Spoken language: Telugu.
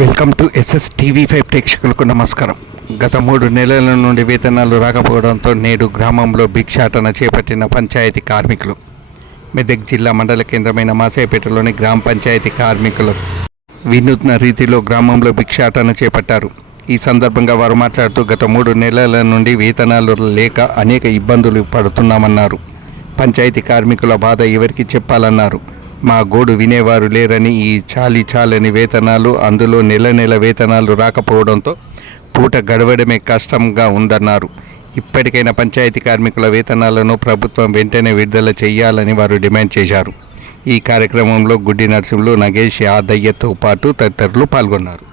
వెల్కమ్ టు ఎస్ఎస్ టీవీ5 ప్రేక్షకులకు నమస్కారం. గత 3 నెలల నుండి వేతనాలు రాకపోవడంతో నేడు గ్రామంలో భిక్షాటన చేపట్టిన పంచాయతీ కార్మికులు. మెదక్ జిల్లా మండల కేంద్రమైన మాసాయిపేటలోని గ్రామ పంచాయతీ కార్మికులు వినూత్న రీతిలో గ్రామంలో భిక్షాటన చేపట్టారు. ఈ సందర్భంగా వారు మాట్లాడుతూ గత 3 నెలల నుండి వేతనాలు లేక అనేక ఇబ్బందులు పడుతున్నామన్నారు. పంచాయతీ కార్మికుల బాధ ఎవరికి చెప్పాలన్నారు. మా గోడు వినేవారు లేరని, ఈ చాలని వేతనాలు, అందులో నెల వేతనాలు రాకపోవడంతో పూట గడవడమే కష్టంగా ఉందన్నారు. ఇప్పటికైనా పంచాయతీ కార్మికుల వేతనాలను ప్రభుత్వం వెంటనే విడుదల చేయాలని వారు డిమాండ్ చేశారు. ఈ కార్యక్రమంలో గుడ్డి నరసింహులు, నగేష్, యాదయ్యతో పాటు తదితరులు పాల్గొన్నారు.